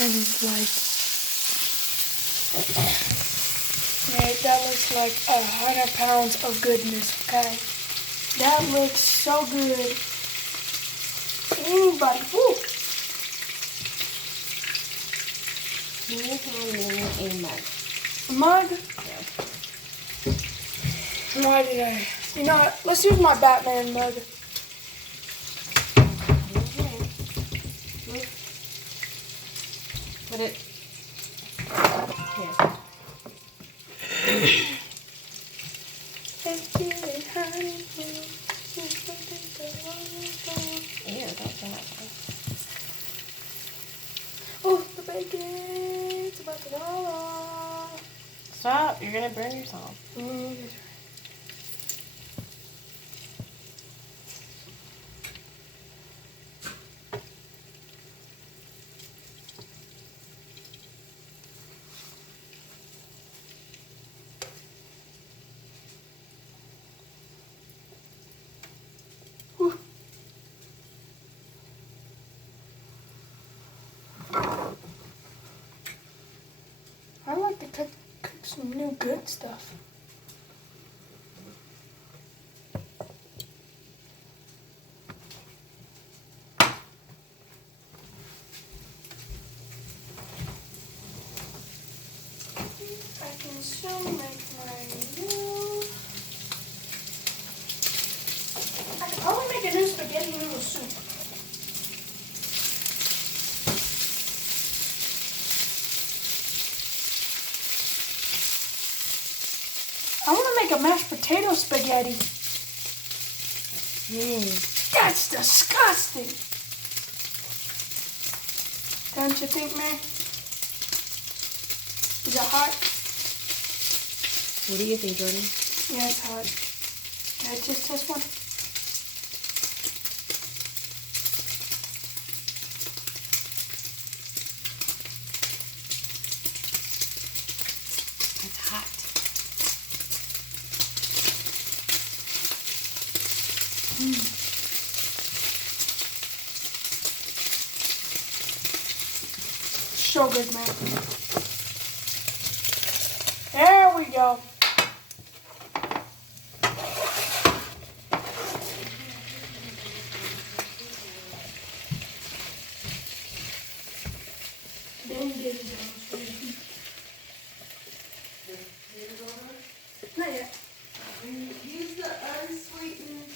And like, right, that looks like 100 pounds of goodness, okay? That looks so good. Anybody, woo! Can you hand me a mug? A mug? Yeah. Why did I? You know what? Let's use my Batman mug. Put it here. Ew, that's not fun. Oh, the bacon's about to fall off. Stop, you're gonna burn yourself. I like to cook some new good stuff. I can still make my new. I could probably make a new spaghetti noodle soup. I want to make a mashed potato spaghetti. That's disgusting. Don't you think, Mary? Is it hot? What do you think, Jordan? Yeah, it's hot. Can I just test one? It's hot. So good, man. There we go. Not yet. Use the unsweetened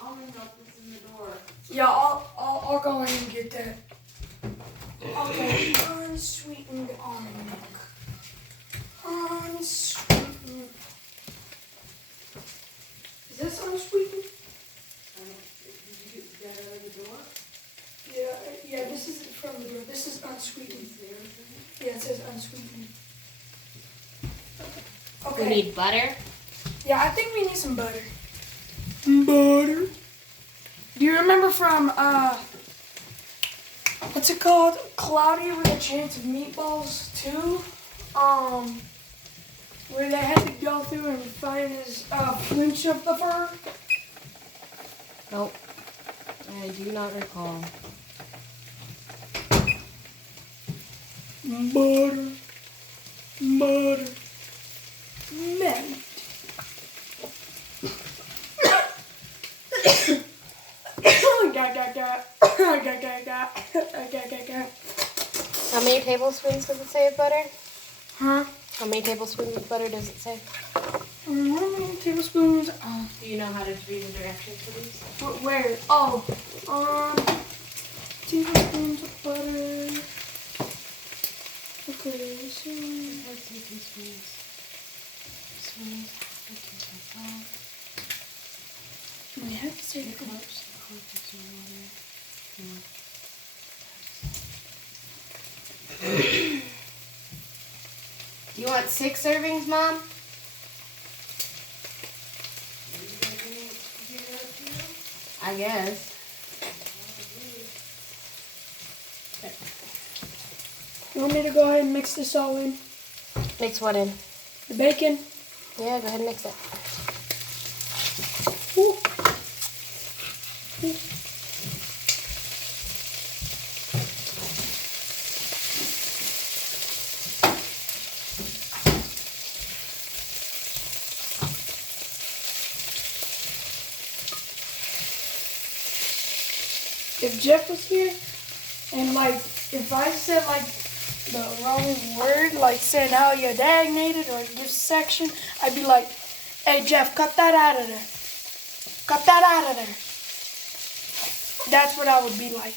almond milk that's in the door. Yeah, I'll go in and get that. Okay, unsweetened almond milk. Unsweetened. Is this unsweetened? Did you get that out of the door? Yeah, this is from the door. This is unsweetened. Yeah, it says unsweetened. We Okay. need butter. Yeah, I think we need some butter. Butter. Do you remember from, what's it called? Cloudy with a Chance of Meatballs 2? Where they had to go through and find his flinch of the fur? Nope. I do not recall. Butter. Butter. Melt. How many tablespoons does it say of butter? Huh? How many tablespoons of butter does it say? How many tablespoons? Do you know how to read the directions for these? Where? Oh, tablespoons of butter. Okay, so we have to say the cups. Do you want 6 servings, Mom? I guess. You want me to go ahead and mix this all in? Mix what in? The bacon? Yeah, go ahead and mix it. Ooh. If Jeff was here and like if I said like the wrong word, like said how you dagnated or this section, I'd be like, hey Jeff, cut that out of there. Cut that out of there. That's what I would be like.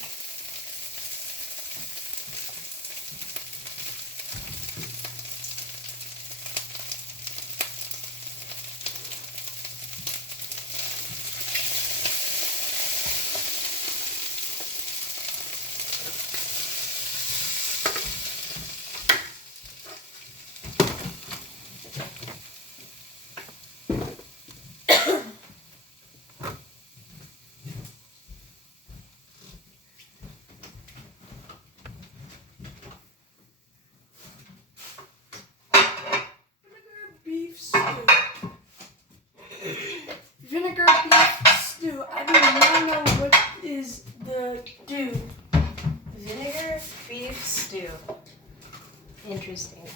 Beef stew. Vinegar beef stew. I do not know what is the do. Vinegar beef stew. Interesting.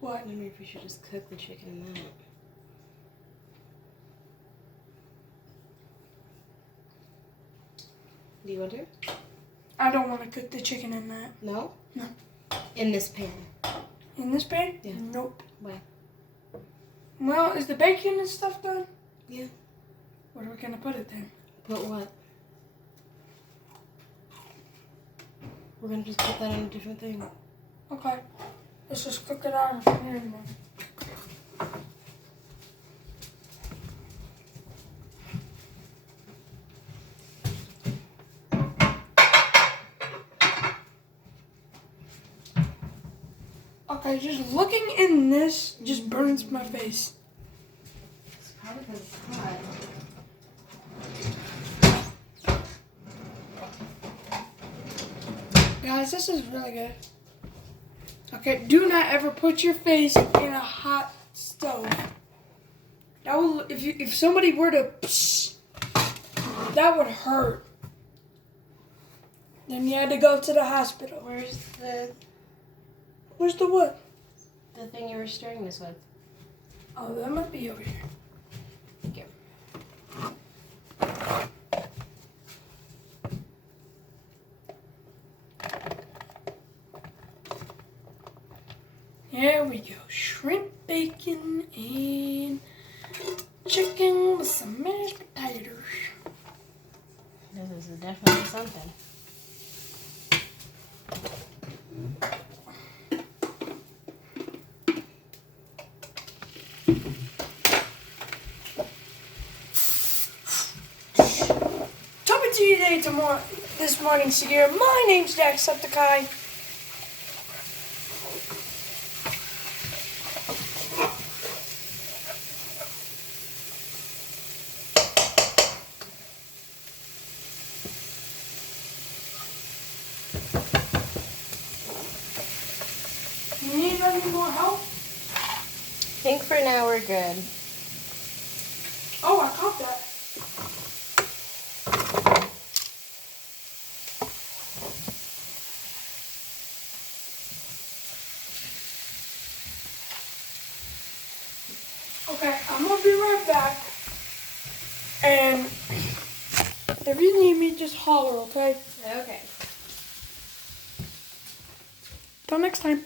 What? I wonder if we should just cook the chicken in that. Do you want to? I don't want to cook the chicken in that. No? No. In this pan. In this pan? Yeah. Nope. Why? Well, is the bacon and stuff done? Yeah. Where are we gonna put it then? Put what? We're gonna just put that on a different thing. Okay. Let's just cook it out in here then. Okay, just looking in this just burns my face. It's probably because it's hot. Guys, this is really good. Okay, do not ever put your face in a hot stove. That will, if somebody were to, that would hurt. Then you had to go to the hospital. Where's Where's the what? the thing you were stirring this with? Oh, that might be over here. Thank you. There we go. Shrimp, bacon, and chicken with some mashed potatoes. This is definitely something. Talking to you today this morning, Sagir. My name's Jacksepticeye. any more help? I think for now we're good. Oh, I caught that. Okay, I'm gonna be right back. And if you need me, just holler, okay? Okay. Till next time.